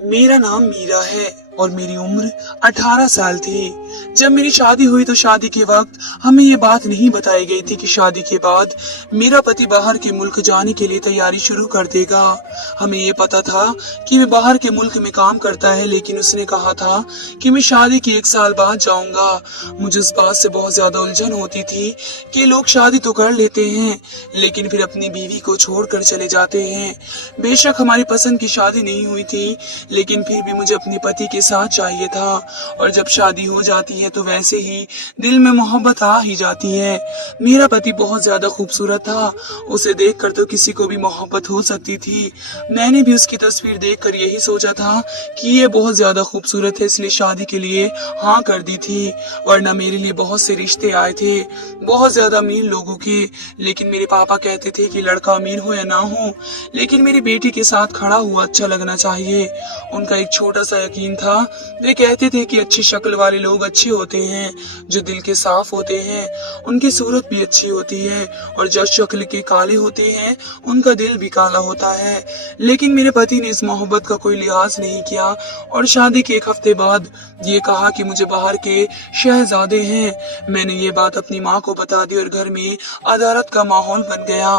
मेरा नाम मीरा है और मेरी उम्र 18 साल थी। जब मेरी शादी हुई तो शादी के वक्त हमें ये बात नहीं बताई गई थी कि शादी के बाद मेरा पति बाहर के मुल्क जाने के लिए तैयारी शुरू कर देगा। हमें ये पता था कि मैं बाहर के मुल्क में काम करता है, लेकिन उसने कहा था कि मैं शादी के 1 साल बाद जाऊंगा। मुझे उस बात से बहुत ज्यादा उलझन होती थी कि लोग शादी तो कर लेते हैं लेकिन फिर अपनी बीवी को छोड़कर चले जाते हैं। बेशक हमारी पसंद की शादी नहीं हुई थी, लेकिन फिर भी मुझे अपने पति के साथ चाहिए था। और जब शादी हो जाती है तो वैसे ही दिल में मोहब्बत आ ही जाती है। मेरा पति बहुत ज्यादा खूबसूरत था, उसे देखकर तो किसी को भी मोहब्बत हो सकती थी। मैंने भी उसकी तस्वीर देखकर यही सोचा था कि ये बहुत ज्यादा खूबसूरत है, इसलिए शादी के लिए हाँ कर दी थी। वरना मेरे लिए बहुत से रिश्ते आए थे, बहुत ज्यादा अमीर लोगों के, लेकिन मेरे पापा कहते थे कि लड़का अमीर हो या ना हो, लेकिन मेरी बेटी के साथ खड़ा हुआ अच्छा लगना चाहिए। उनका एक छोटा सा यकीन था। वे कहते थे कि अच्छी शक्ल वाले लोग अच्छे होते हैं, जो दिल के साफ होते हैं उनकी सूरत भी अच्छी होती है, और जो शक्ल के काले होते हैं उनका दिल भी काला होता है। लेकिन मेरे पति ने इस मोहब्बत का कोई लिहाज नहीं किया और शादी के 1 हफ्ते बाद ये कहा कि मुझे बाहर के शहजादे हैं। मैंने ये बात अपनी माँ को बता दी और घर में अदालत का माहौल बन गया।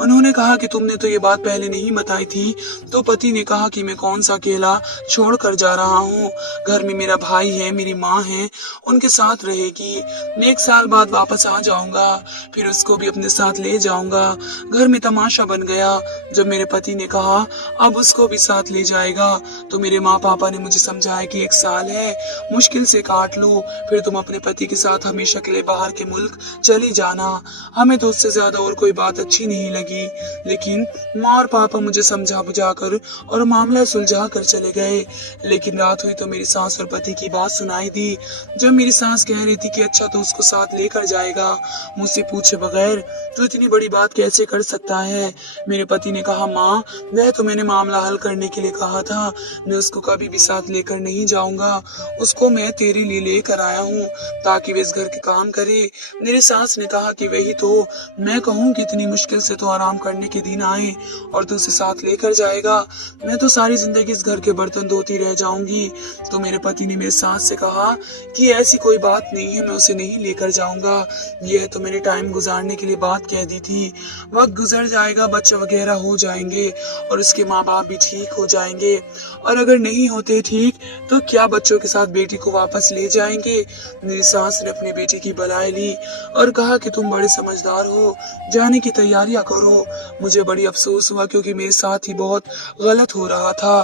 उन्होंने कहा कि तुमने तो ये बात पहले नहीं बताई थी। तो पति ने कहा कि मैं कौन सा अकेला छोड़कर जा रहा हूँ, घर में मेरा भाई है, मेरी माँ है, उनके साथ रहेगी। मैं 1 साल बाद वापस आ जाऊंगा, फिर उसको भी अपने साथ ले जाऊंगा। घर में तमाशा बन गया जब मेरे पति ने कहा अब उसको भी साथ ले जाएगा। तो मेरे माँ पापा ने मुझे समझाया कि 1 साल है, मुश्किल से काट लो, फिर तुम अपने पति के साथ हमेशा के लिए बाहर के मुल्क चली जाना। हमें तो उससे ज्यादा और कोई बात अच्छी नहीं लगी, लेकिन माँ और पापा मुझे समझा बुझाकर और मामला सुलझा कर चले गए। लेकिन रात हुई तो मेरी सास और पति की बात सुनाई दी। जब मेरी सास कह रही थी कि अच्छा तो उसको साथ लेकर जाएगा, मुझसे पूछे बगैर तो इतनी बड़ी बात कैसे कर सकता है। मेरे पति ने कहा माँ, वह तो मैंने मामला हल करने के लिए कहा था, मैं उसको कभी भी साथ लेकर नहीं जाऊंगा, उसको मैं तेरे लिए लेकर आया हूँ ताकि वे इस घर के काम करे। मेरी सास ने कहा कि वही तो मैं कहूँ कि इतनी मुश्किल से तो आराम करने के दिन आए और तू उसे साथ लेकर जाएगा, मैं तो सारी जिंदगी इस घर के बर्तन धोती रह जाऊंगी। तो मेरे पति ने मेरी सास से कहा कि ऐसी कोई बात नहीं है, मैं उसे नहीं लेकर जाऊंगा, यह तो मैंने टाइम गुजारने के लिए बात कह दी थी। वक्त गुजर जाएगा, बच्चे वगैरह हो जाएंगे और उसके माँ बाप भी ठीक हो जाएंगे, और अगर नहीं होते ठीक तो क्या बच्चों के साथ बेटी को वापस ले जाएंगे। मेरी सास ने अपनी बेटी की बलाई ली और कहा कि तुम बड़े समझदार हो, जाने की तैयारियां करो। मुझे बड़ी अफसोस हुआ क्योंकि मेरे साथ ही बहुत गलत हो रहा था।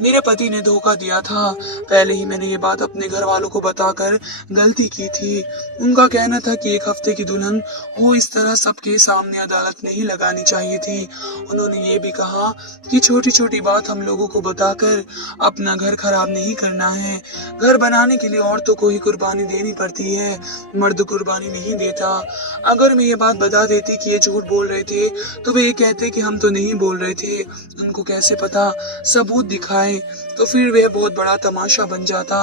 मेरे पति ने धोखा दिया था। पहले ही मैंने ये बात अपने घर वालों को बताकर गलती की थी। उनका कहना था कि 1 हफ्ते की दुल्हन हो इस तरह सबके सामने अदालत नहीं लगानी चाहिए थी। उन्होंने ये भी कहा कि छोटी छोटी बात हम लोगों को बताकर अपना घर खराब नहीं करना है। घर बनाने के लिए औरतों को ही कुर्बानी देनी पड़ती है, मर्द कुर्बानी नहीं देता। अगर मैं ये बात बता देती कि ये झूठ बोल रहे थे तो वे ये कहते कि हम तो नहीं बोल रहे थे, उनको कैसे पता, सबूत दिखाएं। तो फिर वह बहुत बड़ा तमाशा बन जाता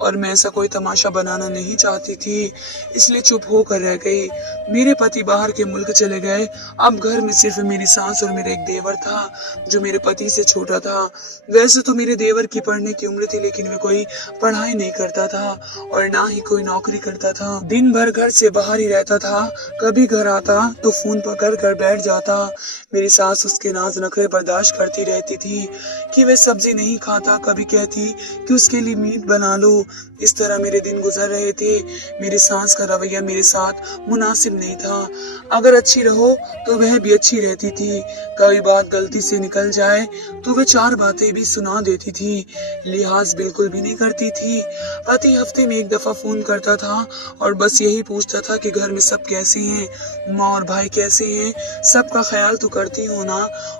और मैं ऐसा कोई तमाशा बनाना नहीं चाहती थी, इसलिए चुप होकर रह गई। मेरे पति बाहर के मुल्क चले गए। अब घर में सिर्फ मेरी सास और मेरा एक देवर था जो मेरे पति से छोटा था। वैसे तो मेरे देवर की पढ़ने की उम्र थी, लेकिन वे कोई पढ़ाई नहीं करता था और ना ही कोई नौकरी करता था। दिन भर घर से बाहर ही रहता था, कभी घर आता तो फोन पकड़ कर बैठ जाता। मेरी सास उसके नाज नखरे बर्दाश्त करती रहती थी कि वह सब्जी नहीं खाता, कभी कहती कि उसके लिए मीट बना लो। इस तरह मेरे दिन गुजर रहे थे। मेरी सास का रवैया मेरे साथ मुनासिब नहीं था। अगर अच्छी रहो तो वह भी अच्छी रहती थी, कभी बात गलती से निकल जाए तो वह 4 बातें भी सुना देती थी, लिहाज बिल्कुल भी नहीं करती थी। पति हफ्ते में 1 दफा फोन करता था और बस यही पूछता था कि घर में सब कैसे हैं, माँ और भाई कैसे हैं, सबका ख्याल तो करती हो ना।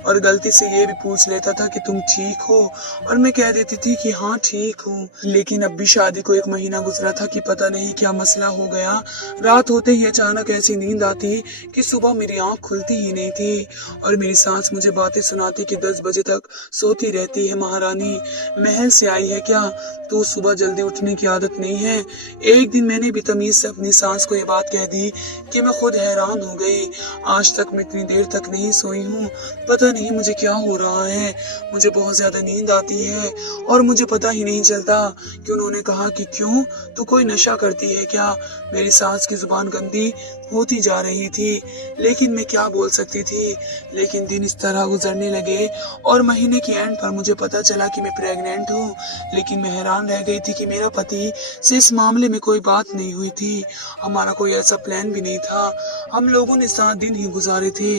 और गलती से ये भी पूछ लेता था कि तुम ठीक हो, और मैं कह देती थी कि हाँ ठीक हूँ। लेकिन अब भी शादी को 1 महीना गुजरा था कि पता नहीं क्या मसला हो गया। रात होते ही अचानक ऐसी नींद आती कि सुबह मेरी आंख खुलती ही नहीं थी और मेरी सास मुझे बातें सुनाती कि 10 बजे तक सोती रहती है महारानी, महल से आई है क्या, तो सुबह जल्दी उठने की आदत नहीं है। एक दिन मैंने भी तमीज से अपनी सास को ये बात कह दी कि मैं खुद हैरान हो गई। आज तक मैं इतनी देर तक नहीं सोई हूँ, पता नहीं मुझे क्या हो रहा है। मुझे बहुत ज्यादा नींद आती है और मुझे पता ही नहीं चलता कि उन्होंने कहा कि क्यों, तू कोई नशा करती है क्या। मेरी सास की जुबान गंदी होती जा रही थी, लेकिन मैं क्या बोल सकती थी। लेकिन दिन इस तरह गुजरने लगे और महीने की एंड पर मुझे पता चला कि मैं प्रेग्नेंट हूँ। लेकिन मैं हैरान रह गई थी कि मेरा पति से इस मामले में कोई बात नहीं हुई थी। हमारा कोई ऐसा प्लान भी नहीं था। हम लोगों ने 7 दिन ही गुजारे थे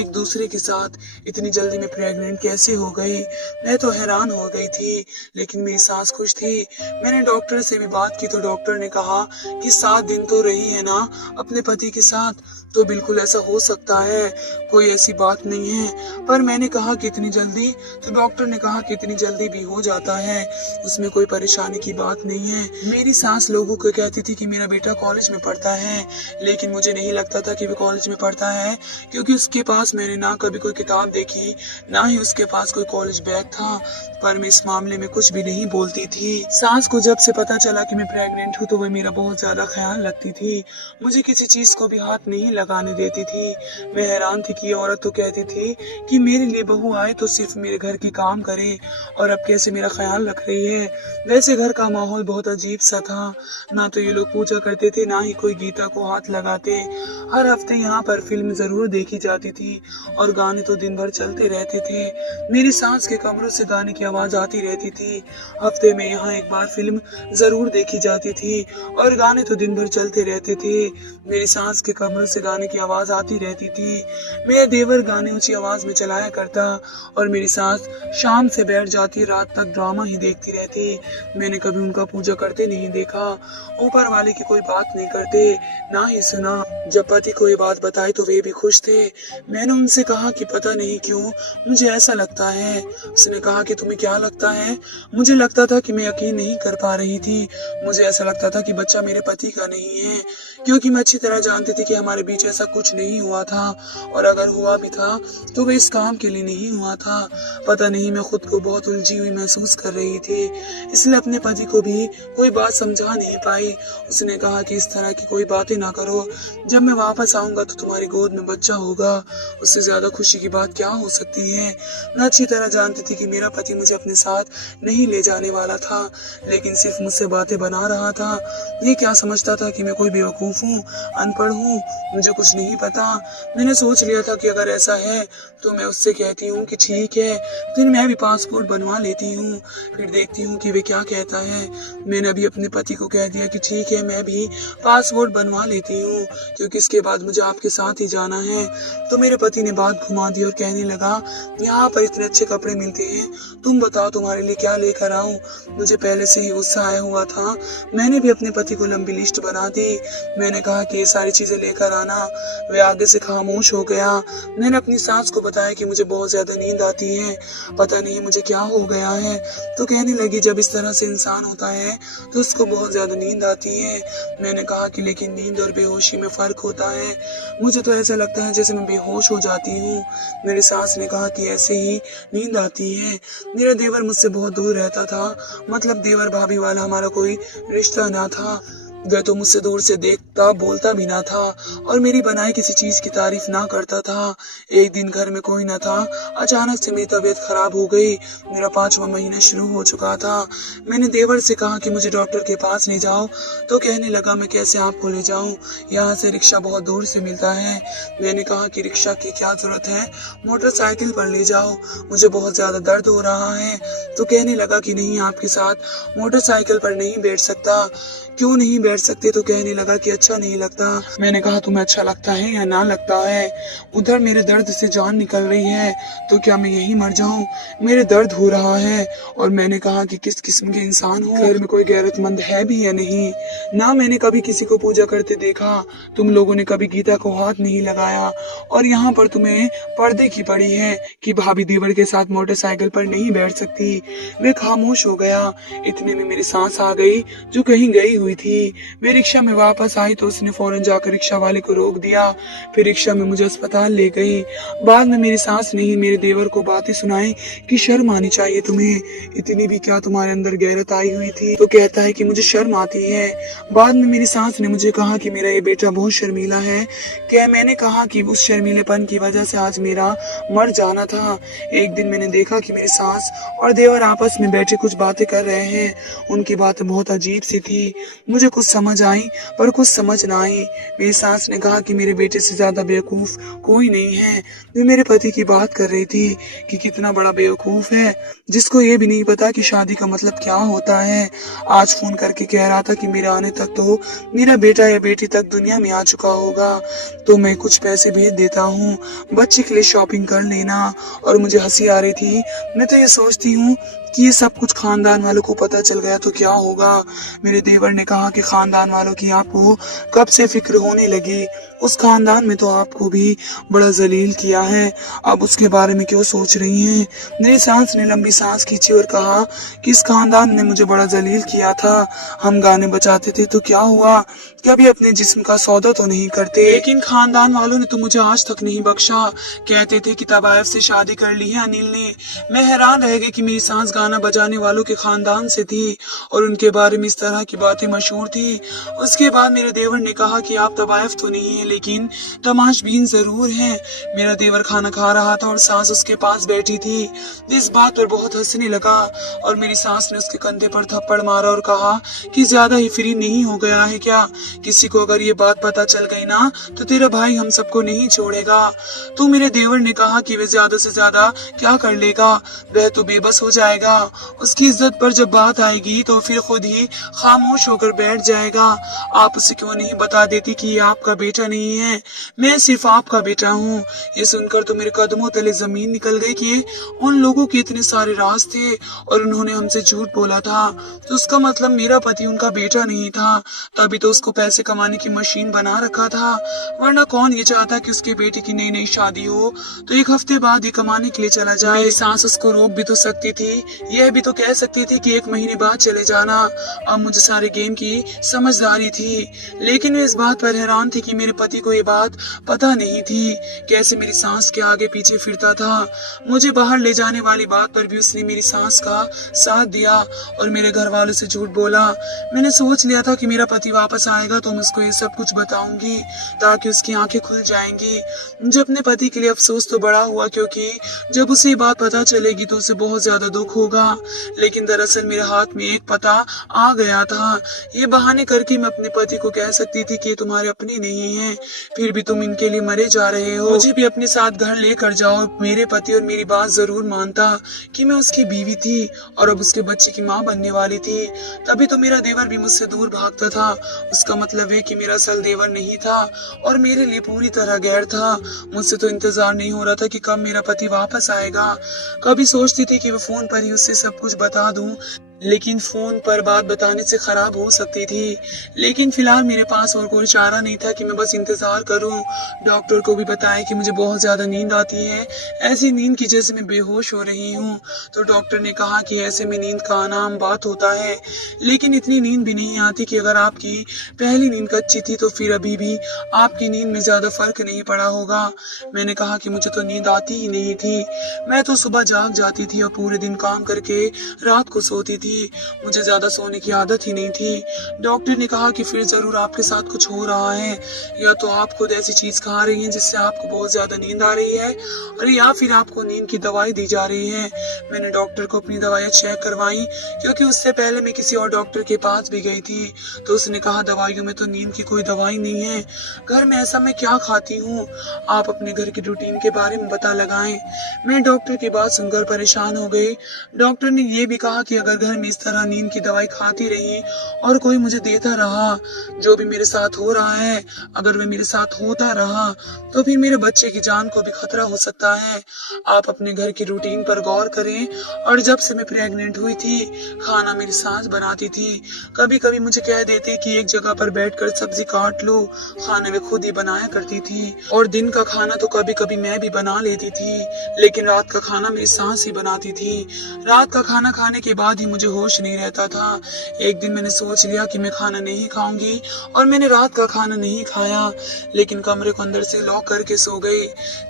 एक दूसरे के साथ। इतनी जल्दी मैं प्रेग्नेंट कैसे हो गई, मैं तो हैरान हो गई थी। लेकिन मेरी सास खुश थी। मैंने डॉक्टर से भी बात की तो डॉक्टर ने कहा कि 7 दिन तो रही है ना अपने पति के साथ, तो बिल्कुल ऐसा हो सकता है, कोई ऐसी बात नहीं है। पर मैंने कहा कि इतनी जल्दी, तो डॉक्टर ने कहा कि इतनी जल्दी भी हो जाता है, उसमें कोई परेशानी की बात नहीं है। मेरी सास लोगों को कहती थी कि मेरा बेटा कॉलेज में पढ़ता है, लेकिन मुझे नहीं लगता था कि वो कॉलेज में पढ़ता है, क्योंकि उसके पास मैंने ना कभी कोई किताब देखी, ना ही उसके पास कोई कॉलेज बैग था। पर मैं इस मामले में कुछ भी नहीं बोलती थी। सास को जब से पता चला कि मैं प्रेग्नेंट हूँ तो वह मेरा बहुत ज्यादा ख्याल रखती थी। मुझे किसी चीज को भी हाथ नहीं लगाने देती थी। मैं हैरान थी कि ये औरत तो कहती थी कि मेरे लिए बहू आए तो सिर्फ मेरे घर के काम करे, और अब कैसे मेरा ख्याल रख रही है। वैसे घर का माहौल बहुत अजीब सा था, ना तो ये लोग पूजा करते थे, ना ही कोई गीता को हाथ लगाते। हर हफ्ते यहाँ पर फिल्म जरूर देखी जाती थी और गाने तो दिन भर चलते रहते थे। मेरी सास के कमरों से गाने की आवाज आती रहती थी। हफ्ते में यहाँ एक बार फिल्म जरूर देखी जाती थी और गाने तो दिन भर चलते रहते थे। मेरी सास के कमरों से गाने की आवाज आती रहती थी। मेरा देवर गाने ऊंची आवाज में चलाया करता और मेरी सास शाम से बैठ जाती, रात तक ड्रामा ही देखती रहती। मैंने कभी उनका पूजा करते नहीं देखा। ऊपर वाले की कोई बात नहीं करते, ना ही सुना। जब पति को ये बात बताई तो वे भी खुश थे। मैंने उनसे कहा कि पता नहीं क्यों मुझे ऐसा लगता है। उसने कहा कि तुम्हें क्या लगता है। मुझे लगता था कि मैं यकीन नहीं कर पा रही थी। मुझे ऐसा लगता था कि बच्चा मेरे पति का नहीं है, क्योंकि मैं अच्छी तरह जानती थी कि हमारे बीच ऐसा कुछ नहीं हुआ था, और अगर हुआ भी था तो वह इस काम के लिए नहीं हुआ था। पता नहीं, मैं खुद को बहुत उलझी हुई महसूस कर रही थी, इसलिए अपने पति को भी कोई बात समझा नहीं पाई। उसने कहा कि इस तरह की कोई बातें ना करो, जब मैं वापस आऊंगा तो तुम्हारी गोद में बच्चा होगा, उससे ज्यादा खुशी की बात क्या हो सकती है। मैं अच्छी तरह जानती थी कि मेरा पति मुझे अपने साथ नहीं ले जाने वाला था, लेकिन सिर्फ मुझसे बातें बना रहा था। ये क्या समझता था कि मैं कोई बेवकूफ हूँ, अनपढ़ हूँ, मुझे कुछ नहीं पता। मैंने सोच लिया था कि अगर ऐसा है तो मैं उससे कहती हूँ कि ठीक है, फिर मैं भी पासपोर्ट बनवा लेती हूँ, फिर देखती हूँ कि वे क्या कहता है। मैंने अभी अपने पति को कह दिया कि ठीक है, मैं भी पासपोर्ट बनवा लेती हूँ, क्योंकि इसके बाद मुझे आपके साथ ही जाना है। तो मेरे पति ने बात घुमा दी और कहने लगा, यहाँ पर इतने अच्छे कपड़े मिलते हैं, तुम बताओ तुम्हारे लिए क्या लेकर आऊं। मुझे पहले से ही गुस्सा आया हुआ था। मैंने भी अपने पति को लंबी लिस्ट बना दी। मैंने कहा कि ये सारी चीजें लेकर आना। वे आगे से खामोश हो गया। मैंने अपनी सास को बताया कि मुझे बहुत ज्यादा नींद आती है, पता नहीं मुझे क्या हो गया है। तो कहने लगी, जब इस तरह से इंसान होता है तो उसको बहुत ज्यादा नींद आती है। मैंने कहा कि लेकिन नींद और बेहोशी में फर्क होता है, मुझे तो ऐसा लगता है जैसे मैं बेहोश हो जाती हूँ। मेरी सास ने कहा कि ऐसे ही नींद आती है। मेरा देवर मुझसे बहुत दूर रहता था, मतलब देवर भाभी वाला हमारा कोई रिश्ता ना था। वह तो मुझसे दूर से देखता, बोलता भी ना था और मेरी बनाई किसी चीज की तारीफ ना करता था। एक दिन घर में कोई ना था, अचानक से मेरी तबीयत खराब हो गई। मेरा 5वां महीना शुरू हो चुका था। मैंने देवर से कहा कि मुझे डॉक्टर के पास ले जाओ, तो कहने लगा, मैं कैसे आपको ले जाऊं, यहाँ से रिक्शा बहुत दूर से मिलता है। मैंने कहा कि रिक्शा की क्या जरूरत है, मोटरसाइकिल पर ले जाओ, मुझे बहुत ज्यादा दर्द हो रहा है। तो कहने लगा कि नहीं, आपके साथ मोटरसाइकिल पर नहीं बैठ सकता। क्यों नहीं बैठ सकते? तो कहने लगा कि अच्छा नहीं लगता। मैंने कहा तुम्हें अच्छा लगता है या ना लगता है, उधर मेरे दर्द से जान निकल रही है तो क्या मैं यही मर जाऊं? मेरे दर्द हो रहा है। और मैंने कहा कि किस किस्म के इंसान हो, घर में कोई गैरतमंद है भी या नहीं? ना मैंने कभी किसी को पूजा करते देखा, तुम लोगों ने कभी गीता को हाथ नहीं लगाया, और यहाँ पर तुम्हें पर्दे की पड़ी है कि भाभी देवर के साथ मोटरसाइकिल पर नहीं बैठ सकती। वे खामोश हो गया। इतने में मेरी सांस आ गई जो कहीं गई हुई थी। वे रिक्शा में वापस आई तो उसने फौरन जाकर रिक्शा वाले को रोक दिया। फिर रिक्शा में मुझे अस्पताल ले गई। बाद में मेरी सांस ने ही मेरे देवर को बातें सुनाई कि शर्म आनी चाहिए तुम्हें, इतनी भी क्या तुम्हारे अंदर गैरत आई हुई थी? तो कहता है कि मुझे शर्म आती है। बाद में मेरी सांस ने मुझे कहा कि मेरा ये बेटा बहुत शर्मीला है। क्या मैंने कहा कि उस शर्मीलेपन की वजह से आज मेरा मर जाना था। एक दिन मैंने देखा कि मेरी सांस और देवर आपस में बैठे कुछ बातें कर रहे हैं। उनकी बातें बहुत अजीब सी थी। मुझे कुछ समझ आई पर कुछ समझ ना आई। मेरी सांस ने कहा कि मेरे बेटे से ज्यादा बेवकूफ कोई नहीं है। वे मेरे पति की बात कर रही थी कि कितना बड़ा बेवकूफ है जिसको ये भी नहीं पता कि शादी का मतलब क्या होता है। आज फोन करके कह रहा था कि मेरे आने तक तो मेरा बेटा या बेटी तक दुनिया में आ चुका होगा, तो मैं कुछ पैसे भेज देता हूँ, बच्चे के लिए शॉपिंग कर लेना। और मुझे हंसी आ रही थी। मैं तो ये सोचती हूँ कि ये सब कुछ खानदान वालों को पता चल गया तो क्या होगा। मेरे देवर ने कहा कि खानदान वालों की आपको कब से फिक्र होने लगी, उस खानदान में तो आपको भी बड़ा जलील किया है, अब उसके बारे में क्यों सोच रही हैं? मेरी सांस ने लंबी सांस खींची और कहा कि इस खानदान ने मुझे बड़ा जलील किया था। हम गाने बजाते थे तो क्या हुआ, कभी अपने जिस्म का सौदा तो नहीं करते, लेकिन खानदान वालों ने तो मुझे आज तक नहीं बख्शा। कहते थे कि तबायफ से शादी कर ली है अनिल ने। मैं हैरान रह गई कि मेरी सांस गाना बजाने वालों के खानदान से थी और उनके बारे में इस तरह की बातें मशहूर थी। उसके बाद मेरे देवर ने कहा कि आप तबायफ तो नहीं है लेकिन तमाशबीन जरूर हैं। मेरा देवर खाना खा रहा था और सांस उसके पास बैठी थी। इस बात पर बहुत हंसने लगा और मेरी सांस ने उसके कंधे पर थप्पड़ मारा और कहा कि ज्यादा ही फ्री नहीं हो गया है क्या? किसी को अगर ये बात पता चल गई ना तो तेरा भाई हम सबको नहीं छोड़ेगा। तो मेरे देवर ने कहा कि वह ज्यादा से ज्यादा क्या कर लेगा, वह तो बेबस हो जाएगा। उसकी इज्जत पर जब बात आएगी तो फिर खुद ही खामोश होकर बैठ जाएगा। आप उसे क्यों नहीं बता देती कि ये आपका बेटा नहीं है, मैं सिर्फ आपका बेटा हूँ। ये सुनकर तो मेरे कदमों तले जमीन निकल गई कि उन लोगों के इतने सारे राज थे और उन्होंने हमसे झूठ बोला था, तो उसका मतलब मेरा पति उनका बेटा नहीं था। तभी तो उसको पैसे कमाने की मशीन बना रखा था, वरना कौन ये चाहता कि उसके बेटे की नई नई शादी हो तो एक हफ्ते बाद ही कमाने के लिए चला जाए। मेरी सांस उसको रोक भी तो सकती थी, यह भी तो कह सकती थी कि 1 महीने बाद चले जाना। अब मुझे सारे गेम की समझदारी थी, लेकिन वे इस बात पर हैरान थे कि मेरे पति को ये बात पता नहीं थी। कैसे मेरी सांस के आगे पीछे फिरता था। मुझे बाहर ले जाने वाली बात पर भी उसने मेरी सांस का साथ दिया और मेरे घर वालों से झूठ बोला। मैंने सोच लिया था कि मेरा पति वापस आएगा तो मैं उसको ये सब कुछ बताऊंगी ताकि उसकी आंखें खुल जाएंगी। मुझे अपने पति के लिए अफसोस तो बड़ा हुआ क्योंकि जब उसे ये बात पता चलेगी तो उसे बहुत ज्यादा दुख होगा, लेकिन दरअसल मेरे हाथ में एक पता आ गया था। ये बहाने करके मैं अपने पति को कह सकती थी कि ये तुम्हारे अपने नहीं है, फिर भी तुम इनके लिए मरे जा रहे हो, मुझे भी अपने साथ घर लेकर जाओ। मेरे पति और मेरी बात जरूर मानता कि मैं उसकी बीवी थी और अब उसके बच्चे की माँ बनने वाली थी। तभी तो मेरा देवर भी मुझसे दूर भागता था। उसका मतलब है कि मेरा असल देवर नहीं था और मेरे लिए पूरी तरह गैर था। मुझसे तो इंतजार नहीं हो रहा था कि कब मेरा पति वापस आएगा। कभी सोचती थी कि मैं फोन पर ही उससे सब कुछ बता दूं, लेकिन फोन पर बात बताने से खराब हो सकती थी। लेकिन फिलहाल मेरे पास और कोई चारा नहीं था कि मैं बस इंतजार करूं। डॉक्टर को भी बताया कि मुझे बहुत ज्यादा नींद आती है, ऐसी नींद की जैसे मैं बेहोश हो रही हूं। तो डॉक्टर ने कहा कि ऐसे में नींद का आना आम बात होता है, लेकिन इतनी नींद भी नहीं आती कि अगर आपकी पहली नींद कच्ची थी तो फिर अभी भी आपकी नींद में ज्यादा फर्क नहीं पड़ा होगा। मैंने कहा कि मुझे तो नींद आती ही नहीं थी, मैं तो सुबह जाग जाती थी और पूरे दिन काम करके रात को सोती थी। मुझे ज्यादा सोने की आदत ही नहीं थी। डॉक्टर ने कहा कि फिर जरूर आपके साथ कुछ हो रहा है, या तो आप खुद ऐसी चीज खा रही हैं जिससे आपको बहुत ज्यादा नींद आ रही है, और या फिर आपको नींद की दवाई दी जा रही है। मैंने डॉक्टर को अपनी दवाइयाँ चेक करवाई क्योंकि उससे पहले मैं किसी और डॉक्टर के पास भी गई थी, तो उसने कहा दवाइयों में तो नींद की कोई दवाई नहीं है। घर में ऐसा मैं क्या खाती हूँ, आप अपने घर की रूटीन के बारे में पता लगाएं। मैं डॉक्टर की बात सुनकर परेशान हो गई। डॉक्टर ने ये भी कहा कि अगर घर मैं इस तरह नींद की दवाई खाती रही और कोई मुझे देता रहा, जो भी मेरे साथ हो रहा है अगर वह मेरे साथ होता रहा तो फिर मेरे बच्चे की जान को भी खतरा हो सकता है। आप अपने घर की रूटीन पर गौर करें। और जब से मैं प्रेग्नेंट हुई थी, खाना मेरी सास बनाती थी। कभी कभी मुझे कह देते कि एक जगह पर बैठकर सब्जी काट लो, खाना वे खुद ही बनाया करती थी। और दिन का खाना तो कभी कभी मैं भी बना लेती थी, लेकिन रात का खाना मेरी सास ही बनाती थी। रात का खाना खाने के बाद ही मुझे होश नहीं रहता था। एक दिन मैंने सोच लिया कि मैं खाना नहीं खाऊंगी और मैंने रात का खाना नहीं खाया, लेकिन कमरे को अंदर से लॉक करके सो गई।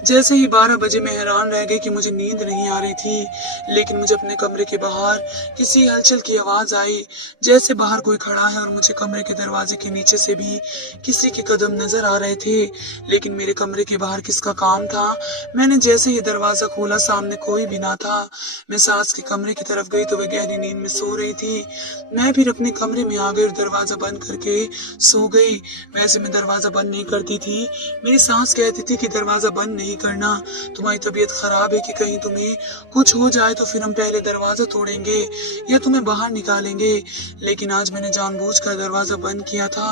जैसे ही 12 बजे मैं हैरान रह गई कि मुझे नींद नहीं आ रही थी, लेकिन मुझे अपने कमरे के बाहर किसी हलचल की आवाज आई, जैसे बाहर कोई खड़ा है। और मुझे कमरे के दरवाजे के नीचे से भी किसी के कदम नजर आ रहे थे, लेकिन मेरे कमरे के बाहर किसका काम था। मैंने जैसे ही दरवाजा खोला, सामने कोई भी ना था। मैं सास के कमरे की तरफ गई तो वह गहरी नींद में सो रही थी। मैं फिर अपने कमरे में आ गई और दरवाजा बंद करके सो गई। वैसे मैं दरवाजा बंद नहीं करती थी। मेरी सास कहती थी कि दरवाजा बंद नहीं करना, तुम्हारी तबीयत खराब है कि कहीं तुम्हें कुछ हो जाए तो फिर हम पहले दरवाजा तोड़ेंगे या तुम्हें बाहर निकालेंगे। लेकिन आज मैंने जानबूझकर दरवाजा बंद किया था।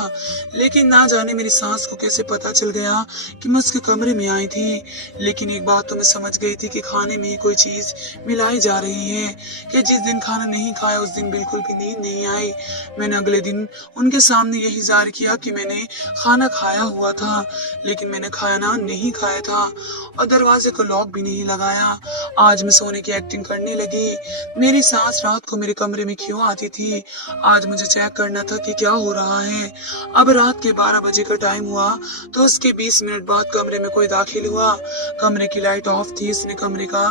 लेकिन ना जाने मेरी सास को कैसे पता चल गया कि मैं उसके कमरे में आई थी। लेकिन एक बात तो मैं समझ गई थी कि खाने में ही कोई चीज मिलाई जा रही है, कि जिस दिन खाना नहीं खाया उस दिन बिल्कुल भी नींद नहीं आई। मैंने अगले दिन उनके सामने यही जाहिर किया कि मैंने खाना खाया हुआ था, लेकिन मैंने खाना नहीं खाया था और दरवाजे को लॉक भी नहीं लगाया। आज मैं सोने की एक्टिंग करने लगी। मेरी सास रात को मेरे कमरे में क्यों आती थी? आज मुझे चेक करना था कि क्या हो रहा है। अब रात के 12 बजे का टाइम हुआ तो उसके 20 मिनट बाद कमरे में कोई दाखिल हुआ। कमरे की लाइट ऑफ थी। इसने कमरे का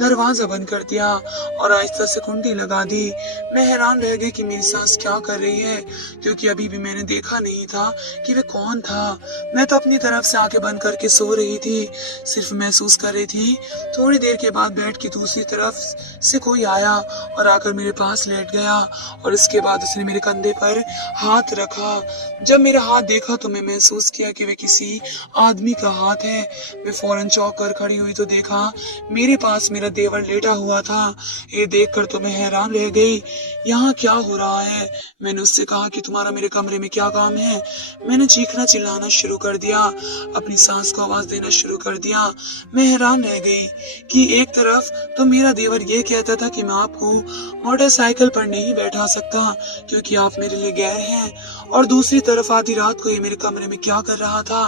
दरवाजा बंद कर दिया और आहिस्ता से कुंडी लगा दी। मैं हैरान रह गई कि मेरी सास क्या कर रही है, क्योंकि अभी भी मैंने देखा नहीं था कि वह कौन था। मैं तो अपनी तरफ से आंखें बंद करके सो रही थी, सिर्फ महसूस कर रही थी। थोड़ी देर के बाद बेड की दूसरी तरफ से कोई आया और आकर मेरे पास लेट गया और इसके बाद उसने मेरे कंधे पर हाथ रखा। जब मेरा हाथ देखा तो मैं महसूस किया कि वह किसी आदमी का हाथ है। मैं फौरन चौंक कर खड़ी हुई तो देखा मेरे पास मेरा देवर लेटा हुआ था। ये देखकर तो मैं हैरान रह गई, यहाँ क्या हो रहा है। मैंने उससे कहा कि तुम्हारा मेरे कमरे में क्या काम है। मैंने चीखना चिल्लाना शुरू कर दिया, अपनी सांस को आवाज देना शुरू कर दिया। मैं हैरान रह गई कि एक तरफ तो मेरा देवर ये कहता था कि मैं आपको मोटरसाइकिल पर नहीं बैठा सकता क्योंकि आप मेरे लिए गैर हैं, और दूसरी तरफ आधी रात को ये मेरे कमरे में क्या कर रहा था।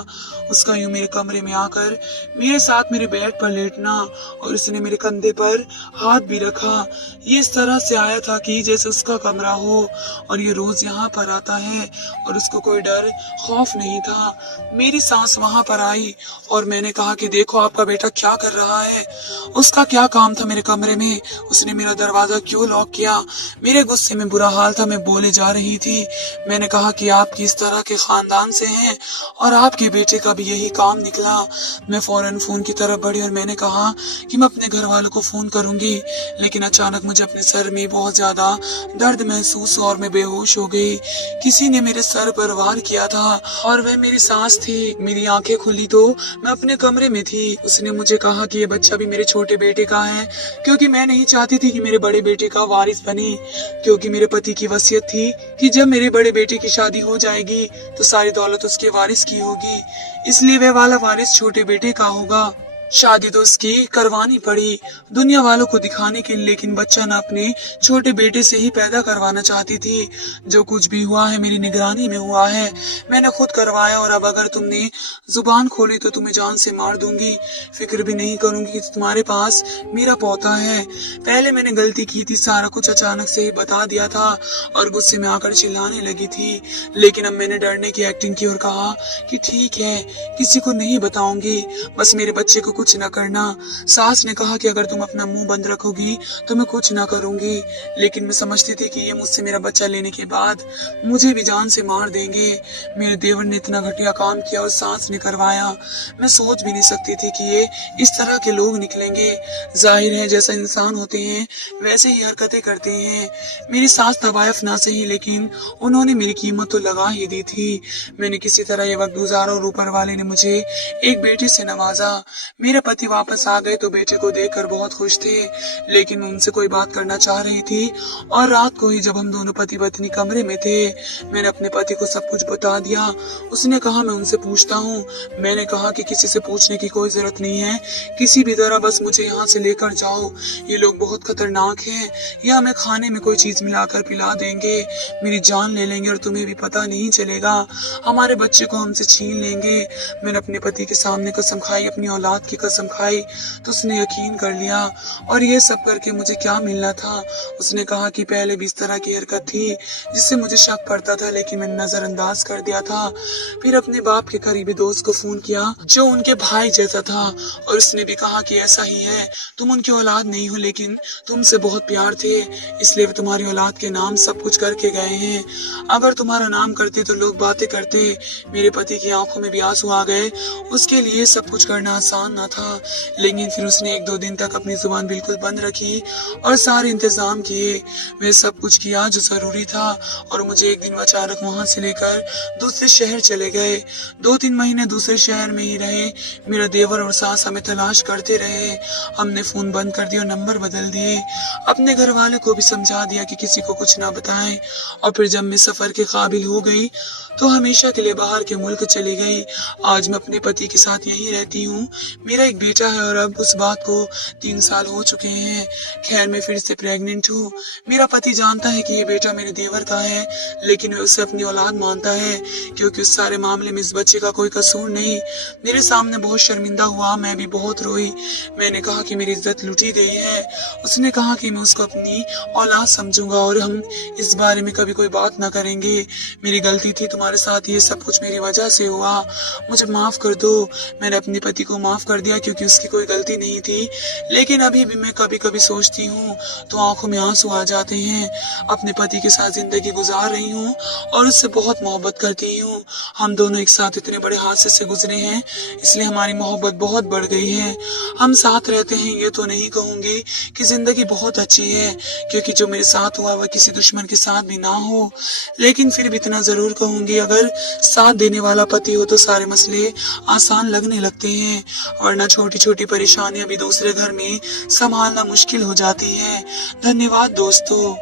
उसका यूं मेरे कमरे में आकर मेरे साथ मेरे बेड पर लेटना और उसने मेरे कंधे पर हाथ भी रखा। ये इस तरह से आया था कि जैसे उसका कमरा हो और ये रोज यहाँ पर आता है और उसको कोई डर खौफ नहीं था। मेरी सास वहां पर आई और मैंने कहा कि देखो आपका बेटा क्या कर रहा है, उसका क्या काम था मेरे कमरे में, उसने मेरा दरवाजा क्यों लॉक किया। मेरे गुस्से में बुरा हाल था, मैं बोले जा रही थी। मैंने कहा कि आप किस तरह के खानदान से हैं और आपके बेटे का भी यही काम निकला। मैं फौरन फोन की तरफ बढ़ी और मैंने कहा कि मैं अपने घर वालों को फोन करूंगी, लेकिन अचानक मुझे अपने सर में बहुत ज्यादा दर्द महसूस हुआ और मैं बेहोश हो गई। किसी ने मेरे सर पर वार किया था और वह मेरी सास थी। मेरी आंखें खुली तो मैं अपने कमरे में थी। उसने मुझे कहा कि ये बच्चा भी मेरे छोटे बेटे का है, क्योंकि मैं नहीं चाहती थी कि मेरे बड़े बेटे का वारिस बने, क्योंकि मेरे पति की वसीयत थी कि जब मेरे बड़े बेटे की शादी हो जाएगी तो सारी दौलत उसके वारिस की होगी, इसलिए वह वाला वारिस छोटे बेटे का होगा। शादी तो उसकी करवानी पड़ी दुनिया वालों को दिखाने के लिए, लेकिन बच्चा न अपने छोटे बेटे से ही पैदा करवाना चाहती थी। जो कुछ भी हुआ है मेरी निगरानी में हुआ है, मैंने खुद करवाया, और अब अगर तुमने जुबान खोली तो तुम्हें जान से मार दूंगी। फिक्र भी नहीं करूंगी कि तुम्हारे पास मेरा पोता है। पहले मैंने गलती की थी, सारा कुछ अचानक से ही बता दिया था और गुस्से में आकर चिल्लाने लगी थी, लेकिन अब मैंने डरने की एक्टिंग की और कहा कि ठीक है, किसी को नहीं बताऊंगी, बस मेरे बच्चे को कुछ न करना। सास ने कहा कि अगर तुम अपना मुंह बंद रखोगी तो मैं कुछ ना करूंगी, लेकिन मैं समझती थी कि ये मुझसे मेरा बच्चा लेने के बाद मुझे भी जान से मार देंगे। मेरे देवर ने इतना घटिया काम किया और सास ने करवाया। मैं सोच भी नहीं सकती थी कि ये इस तरह के लोग निकलेंगे। जाहिर है जैसा इंसान होते हैं वैसे ही हरकतें करते हैं। मेरी सास तवायफ ना सही, लेकिन उन्होंने मेरी कीमत तो लगा ही दी थी। मैंने किसी तरह ये वक्त गुजारा और ऊपर वाले ने मुझे एक बेटे से नवाजा। मेरे पति वापस आ गए तो बेटे को देखकर बहुत खुश थे, लेकिन उनसे कोई बात करना चाह रही थी। और रात को ही जब हम दोनों पति पत्नी कमरे में थे, मैंने अपने पति को सब कुछ बता दिया। उसने कहा मैं उनसे पूछता हूँ। मैंने कहा कि किसी से पूछने की कोई जरूरत नहीं है, किसी भी तरह बस मुझे यहाँ से लेकर जाओ। ये लोग बहुत खतरनाक हैं, ये हमें खाने में कोई चीज मिलाकर पिला देंगे, मेरी जान ले लेंगे और तुम्हें भी पता नहीं चलेगा, हमारे बच्चे को हमसे छीन लेंगे। मैंने अपने पति के सामने कसम खाई, अपनी औलाद की कसम खाई, तो उसने यकीन कर लिया। और ये सब करके मुझे क्या मिलना था? उसने कहा कि पहले भी इस तरह की हरकत थी जिससे मुझे शक पड़ता था, लेकिन मैंने नजरअंदाज कर दिया था। फिर अपने बाप के करीबी दोस्त को फोन किया जो उनके भाई जैसा था, और उसने भी कहा कि ऐसा ही है, तुम उनकी औलाद नहीं हो लेकिन तुमसे बहुत प्यार थे, इसलिए वे तुम्हारी औलाद के नाम सब कुछ करके गए हैं। अगर तुम्हारा नाम करते तो लोग बातें करते। मेरे पति की आंखों में भी आंसू आ गए। उसके लिए सब कुछ करना आसान ना था, लेकिन फिर उसने 1-2 दिन तक अपनी जुबान बिल्कुल बंद रखी और सारे इंतजाम किए। वे सब कुछ किया जो जरूरी था, और मुझे एक दिन अचानक वहां से लेकर दूसरे शहर चले गए। 2-3 महीने दूसरे शहर में ही रहे। मेरा देवर और सास हमें तलाश करते रहे। हमने फोन बंद कर दिया और नंबर बदल दिए। अपने घर वाले को भी समझा दिया कि किसी को कुछ ना बताएं। और फिर जब मैं सफर के काबिल हो गई तो हमेशा के लिए बाहर के मुल्क चली गई। आज मैं अपने पति के साथ यहीं रहती हूँ। मेरा एक बेटा है और अब उस बात को 3 साल हो चुके हैं। खैर मैं फिर से प्रेग्नेंट हूँ। मेरा पति जानता है कि ये बेटा मेरे देवर का है, लेकिन वह उसे अपनी औलाद मानता है, क्योंकि उस सारे मामले में इस बच्चे का कोई कसूर नहीं। मेरे सामने बहुत शर्मिंदा हुआ, मैं भी बहुत रोई। मैंने कहा कि मेरी इज्जत लूटी गई है। उसने कहा कि मैं उसको अपनी औलाद समझूंगा और हम इस बारे में कभी कोई बात ना करेंगे। मेरी गलती थी, तुम्हारे साथ ये सब कुछ मेरी वजह से हुआ, मुझे माफ कर दो। मैंने अपने पति को माफ कर दिया क्योंकि उसकी कोई गलती नहीं थी, लेकिन अभी भी मैं कभी कभी सोचती हूँ तो आंखों में आंसू आ जाते हैं। अपने पति के साथ जिंदगी गुजार रही हूँ और उससे बहुत मोहब्बत करती हूँ। हम दोनों एक साथ इतने बड़े हादसे से गुजरे हैं, इसलिए हमारी मोहब्बत बहुत बढ़ गई है। हम साथ रहते हैं, ये तो नहीं कहूंगी कि जिंदगी बहुत अच्छी है, क्योंकि जो मेरे साथ हुआ वह किसी दुश्मन के साथ भी ना हो, लेकिन फिर भी इतना जरूर कहूंगी, अगर साथ देने वाला पति हो तो सारे मसले आसान लगने लगते हैं, वरना छोटी छोटी परेशानियां भी दूसरे घर में संभालना मुश्किल हो जाती है। धन्यवाद दोस्तों।